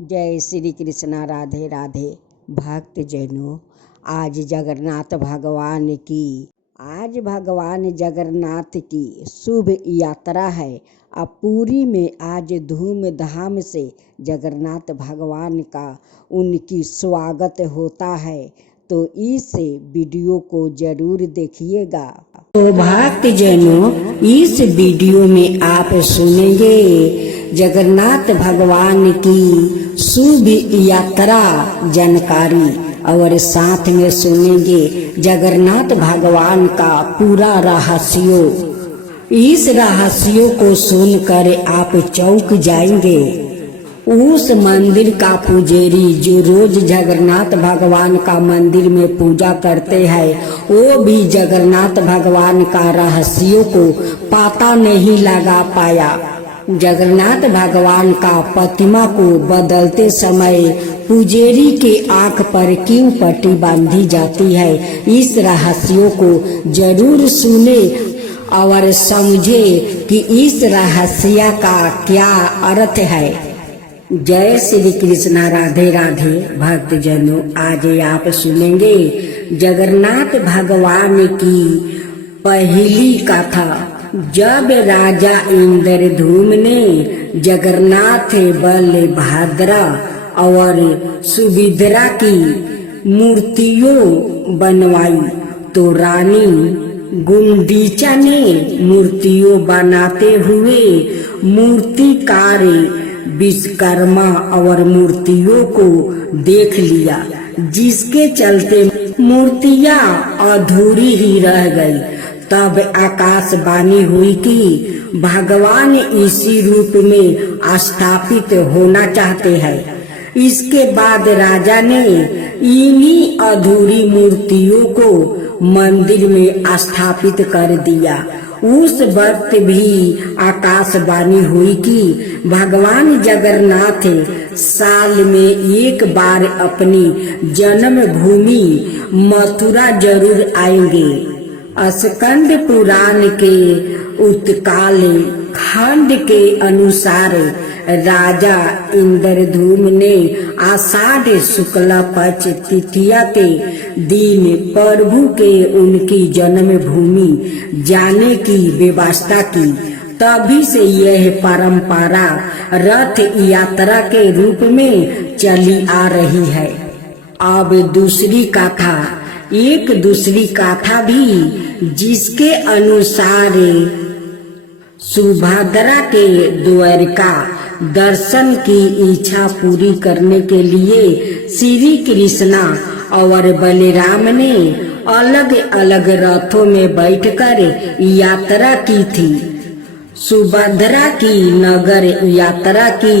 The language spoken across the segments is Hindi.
जय श्री कृष्णा। राधे राधे। भक्त जनों, आज भगवान जगन्नाथ की शुभ यात्रा है। अब पुरी में आज धूमधाम से जगन्नाथ भगवान का उनकी स्वागत होता है, तो इस वीडियो को जरूर देखिएगा। तो भक्त जनों, इस वीडियो में आप सुनेंगे जगन्नाथ भगवान की शुभ यात्रा जानकारी और साथ में सुनेंगे जगन्नाथ भगवान का पूरा रहस्यो। इस रहस्यों को सुनकर आप चौंक जाएंगे। उस मंदिर का पुजारी जो रोज जगन्नाथ भगवान का मंदिर में पूजा करते हैं, वो भी जगन्नाथ भगवान का रहस्यों को पता नहीं लगा पाया। जगन्नाथ भगवान का प्रतिमा को बदलते समय पुजारी के आंख पर क्यों पट्टी बांधी जाती है, इस रहस्यों को जरूर सुने और समझे कि इस रहस्य का क्या अर्थ है। जय श्री कृष्णा। राधे राधे। भक्त जनों, आज आप सुनेंगे जगन्नाथ भगवान की पहली कथा। जब राजा इंद्रधूम ने जगन्नाथ बलभद्र और सुभद्रा की मूर्तियों बनवाई, तो रानी गुंडीचा ने मूर्तियों बनाते हुए मूर्तिकार विश्वकर्मा और मूर्तियों को देख लिया, जिसके चलते मूर्तियां अधूरी ही रह गई। तब आकाशवाणी हुई कि भगवान इसी रूप में स्थापित होना चाहते हैं। इसके बाद राजा ने इन्हीं अधूरी मूर्तियों को मंदिर में स्थापित कर दिया। उस वक्त भी आकाशवाणी हुई कि भगवान जगन्नाथ साल में एक बार अपनी जन्मभूमि मथुरा जरूर आएंगे। स्कंद पुराण के उत्काल खंड के अनुसार राजा इंद्रधूम ने आषाढ़ शुक्ल पक्ष तृतीया के दिन प्रभु के उनकी जन्मभूमि जाने की व्यवस्था की। तभी से यह परंपरा रथ यात्रा के रूप में चली आ रही है। अब दूसरी कथा भी, जिसके अनुसार सुभद्रा के द्वारका दर्शन की इच्छा पूरी करने के लिए श्री कृष्णा और बलराम ने अलग अलग रथों में बैठकर यात्रा की थी। सुभद्रा की नगर यात्रा की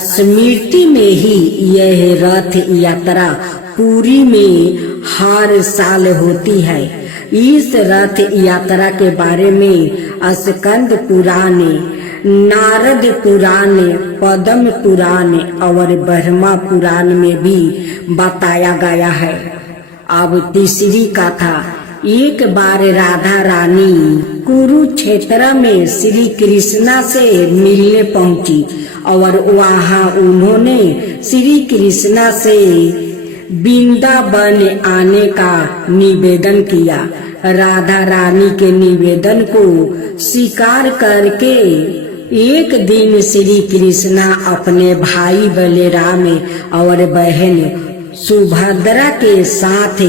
स्मृति में ही यह रथ यात्रा पुरी में हर साल होती है। इस रथ यात्रा के बारे में स्कंद पुराण, नारद पुराण, पद्म पुराण और ब्रह्मा पुराण में भी बताया गया है। अब तीसरी कथा। एक बार राधा रानी कुरुक्षेत्र में श्री कृष्णा से मिलने पहुंची और वहां उन्होंने श्री कृष्णा से वृंदावन आने का निवेदन किया। राधा रानी के निवेदन को स्वीकार करके एक दिन श्री कृष्णा अपने भाई बलराम और बहन सुभद्रा के साथ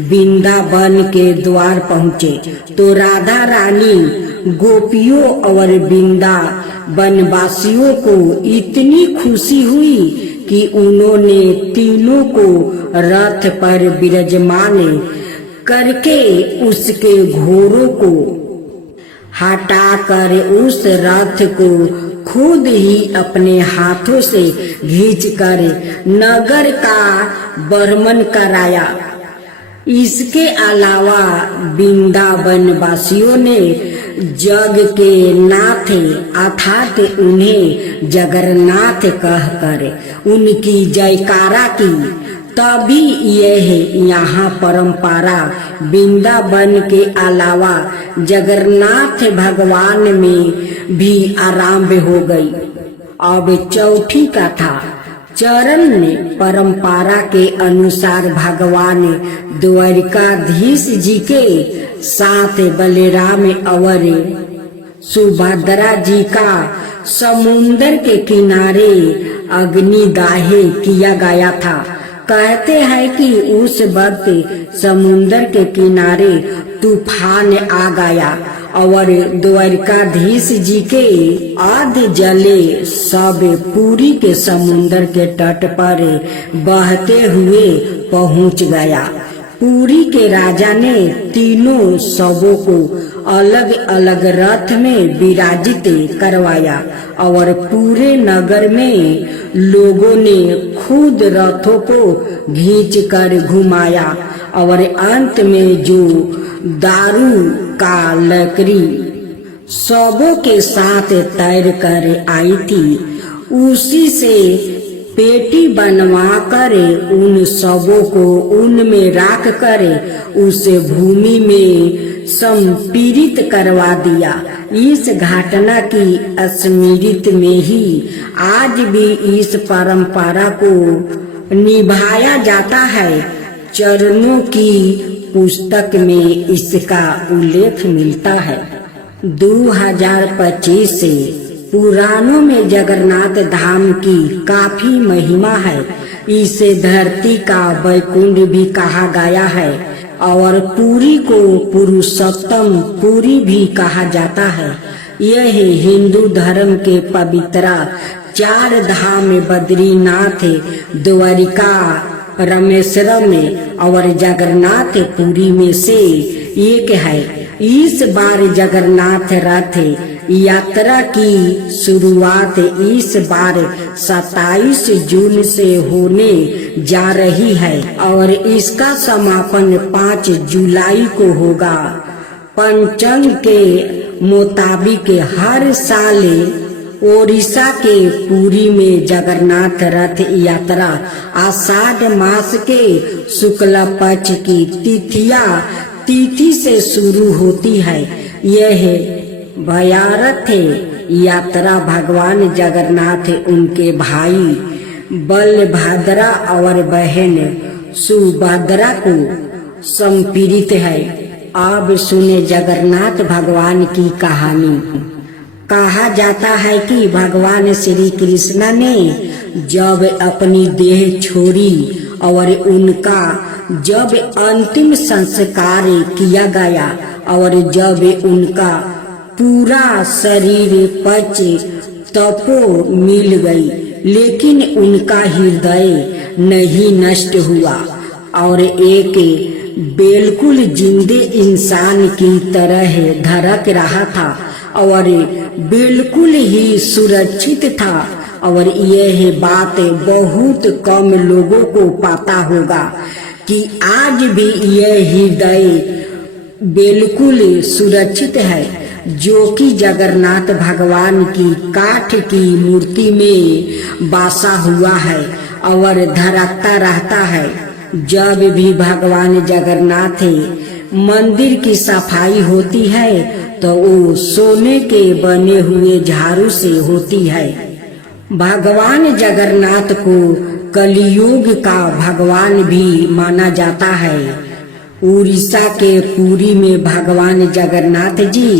वृंदावन के द्वार पहुँचे, तो राधा रानी गोपियों और वृंदावन वासियों को इतनी खुशी हुई कि उन्होंने तीनों को रथ पर विराजमान करके उसके घोड़ों को हटाकर उस रथ को खुद ही अपने हाथों से खींचकर नगर का भ्रमण कराया। इसके अलावा वृंदावन वासियों ने जग के नाथ अर्थात उन्हें जगन्नाथ कहकर उनकी जयकारा की। तभी यह यहाँ परंपरा वृंदावन के अलावा जगन्नाथ भगवान में भी आरंभ हो गई। अब चौथी कथा। चरण ने परंपरा के अनुसार भगवान द्वारिकाधीश जी के साथ बलराम और सुभद्रा जी का समुन्दर के किनारे अग्निदाह किया गया था। कहते हैं कि उस वक्त समुन्दर के किनारे तूफान आ गया और द्वारिकाधीश जी के आधे जले सब पुरी के समुन्दर के तट पर बहते हुए पहुंच गया। पुरी के राजा ने तीनों शवों को अलग अलग रथ में विराजित करवाया और पूरे नगर में लोगों ने खुद रथों को खींच कर घुमाया और अंत में जो दारू का लकड़ी शवों के साथ तैर कर आई थी उसी से पेटी बनवा कर उन शवों को उनमें रख कर उसे भूमि में संपीड़ित करवा दिया। इस घटना की स्मृति में ही आज भी इस परंपरा को निभाया जाता है। चरणों की पुस्तक में इसका उल्लेख मिलता है। 2025 से पुराणों में जगन्नाथ धाम की काफी महिमा है। इसे धरती का वैकुंठ भी कहा गया है और पुरी को पुरुषोत्तम पुरी भी कहा जाता है। यह हिंदू धर्म के पवित्र 4 धाम बद्रीनाथ, द्वारिका, रामेश्वरम और जगन्नाथ पुरी में से एक है। इस बार जगन्नाथ रथ यात्रा की शुरुआत इस बार 27 जून से होने जा रही है और इसका समापन 5 जुलाई को होगा। पंचांग के मुताबिक हर साल ओडिशा के पुरी में जगन्नाथ रथ यात्रा आषाढ़ मास के शुक्ल पक्ष की तिथि से शुरू होती है। यह भयारथ यात्रा भगवान जगन्नाथ, उनके भाई बलभद्रा और बहन सुभद्रा को समर्पित है। अब सुने जगन्नाथ भगवान की कहानी। कहा जाता है कि भगवान श्री कृष्ण ने जब अपनी देह छोड़ी और उनका जब अंतिम संस्कार किया गया और जब उनका पूरा शरीर पच तपो मिल गई, लेकिन उनका हृदय नहीं नष्ट हुआ और एक बिल्कुल जिंदे इंसान की तरह धड़क रहा था और बिल्कुल ही सुरक्षित था। और यह बात बहुत कम लोगों को पता होगा कि आज भी यह हृदय बिल्कुल सुरक्षित है, जो कि जगन्नाथ भगवान की काठ की मूर्ति में बसा हुआ है और धड़कता रहता है। जब भी भगवान जगन्नाथ मंदिर की सफाई होती है तो वो सोने के बने हुए झाड़ू से होती है। भगवान जगन्नाथ को कलियुग का भगवान भी माना जाता है। उड़ीसा के पुरी में भगवान जगन्नाथ जी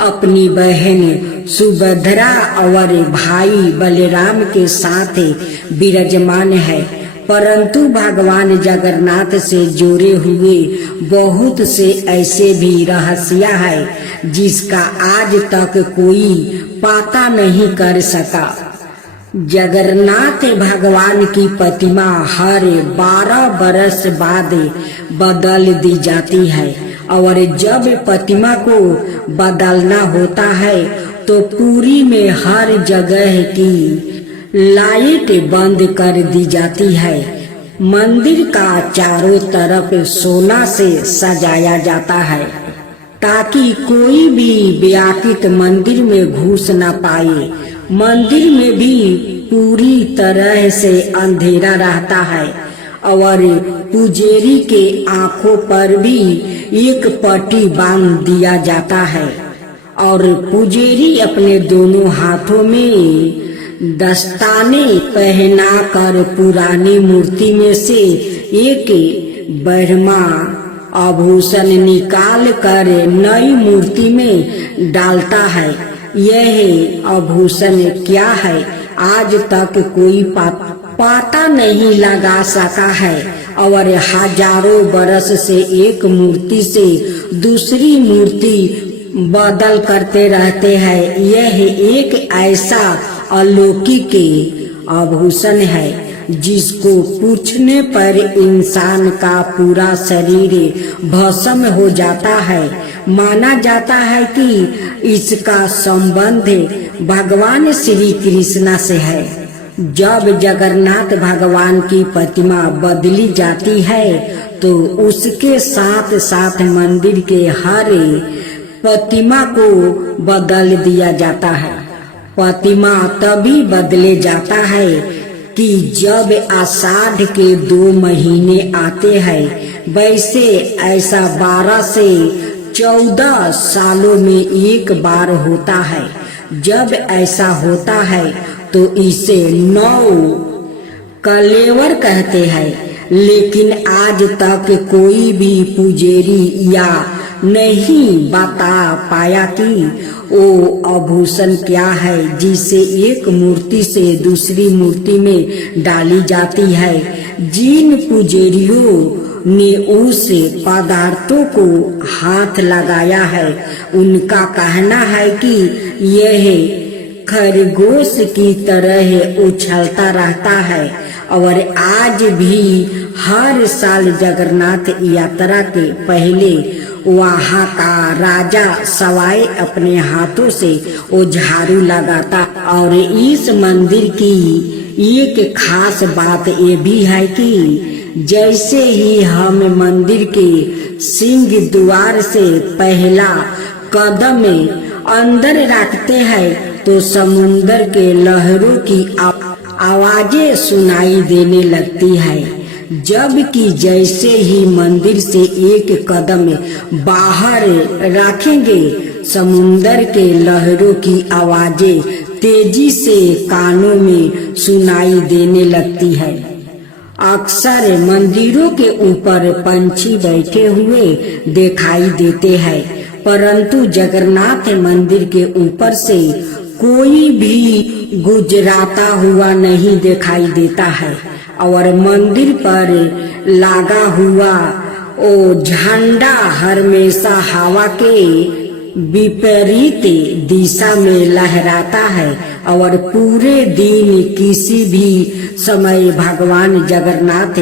अपनी बहन सुभद्रा और भाई बलराम के साथ विराजमान है, परंतु भगवान जगन्नाथ से जुड़े हुए बहुत से ऐसे भी रहस्य है जिसका आज तक कोई पता नहीं कर सका। जगन्नाथ भगवान की प्रतिमा हर 12 बरस बाद बदल दी जाती है और जब प्रतिमा को बदलना होता है तो पुरी में हर जगह की लाइट बंद कर दी जाती है। मंदिर का चारों तरफ सोना से सजाया जाता है ताकि कोई भी व्याकृत मंदिर में घुस न पाए। मंदिर में भी पूरी तरह से अंधेरा रहता है और पुजारी के आंखों पर भी एक पट्टी बांध दिया जाता है और पुजारी अपने दोनों हाथों में दस्ताने पहनाकर पुरानी मूर्ति में से एक ब्रह्मा आभूषण निकाल कर नई मूर्ति में डालता है। यह आभूषण क्या है आज तक कोई पता नहीं लगा सका है और हजारों बरस से एक मूर्ति से दूसरी मूर्ति बदल करते रहते हैं। यह एक ऐसा अलौकिक आभूषण है जिसको पूछने पर इंसान का पूरा शरीर भस्म हो जाता है। माना जाता है कि इसका संबंध भगवान श्री कृष्ण से है। जब जगन्नाथ भगवान की प्रतिमा बदली जाती है तो उसके साथ साथ मंदिर के हर प्रतिमा को बदल दिया जाता है। प्रतिमा तभी बदले जाता है कि जब आषाढ़ के 2 महीने आते हैं। वैसे ऐसा 12 से 14 सालों में एक बार होता है। जब ऐसा होता है तो इसे 9 कलेवर कहते हैं। लेकिन आज तक कोई भी पुजारी या नहीं बता पाया कि वो आभूषण क्या है जिसे एक मूर्ति से दूसरी मूर्ति में डाली जाती है। जिन पुजारियों ने उस पदार्थों को हाथ लगाया है उनका कहना है कि यह खरगोश की तरह उछलता रहता है और आज भी हर साल जगन्नाथ यात्रा के पहले वहाँ का राजा सवाई अपने हाथों से वो झाड़ू लगाता। और इस मंदिर की एक खास बात ये भी है कि जैसे ही हम मंदिर के सिंह द्वार से पहला कदम अंदर रखते हैं तो समुंदर के लहरों की आवाजें सुनाई देने लगती है। जबकि जैसे ही मंदिर से एक कदम बाहर रखेंगे समुंदर के लहरों की आवाजें तेजी से कानों में सुनाई देने लगती है। अक्सर मंदिरों के ऊपर पंछी बैठे हुए दिखाई देते हैं, परंतु जगन्नाथ मंदिर के ऊपर से कोई भी गुजराता हुआ नहीं दिखाई देता है और मंदिर पर लगा हुआ वो झंडा हमेशा हवा के विपरीत दिशा में लहराता है और पूरे दिन किसी भी समय भगवान जगन्नाथ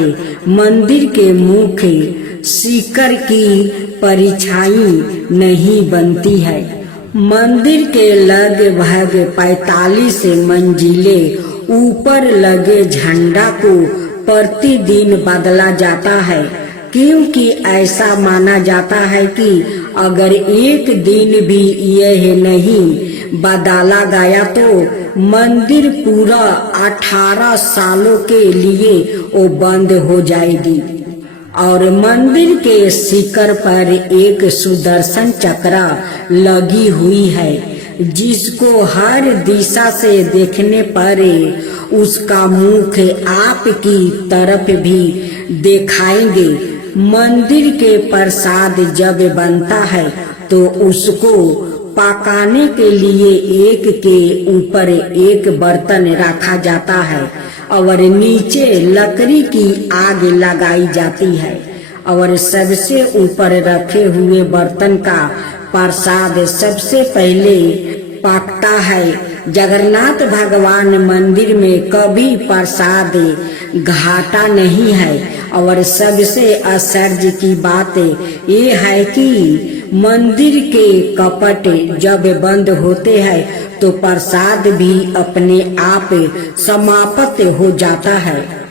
मंदिर के मुख्य शिखर की परछाई नहीं बनती है। मंदिर के लगभग 45 मंजिले ऊपर लगे झंडा को प्रतिदिन बदला जाता है, क्योंकि ऐसा माना जाता है कि अगर एक दिन भी यह नहीं बदला गया तो मंदिर पूरा 18 सालों के लिए वो बंद हो जाएगी। और मंदिर के शिखर पर एक सुदर्शन चक्र लगी हुई है जिसको हर दिशा से देखने पर उसका मुख आपकी तरफ भी दिखाएंगे। मंदिर के प्रसाद जब बनता है तो उसको पकाने के लिए एक के ऊपर एक बर्तन रखा जाता है और नीचे लकड़ी की आग लगाई जाती है और सबसे ऊपर रखे हुए बर्तन का प्रसाद सबसे पहले पकता है। जगन्नाथ भगवान मंदिर में कभी प्रसाद घाटा नहीं है और सबसे आश्चर्य की बात ये है कि मंदिर के कपट जब बंद होते हैं तो प्रसाद भी अपने आप समाप्त हो जाता है।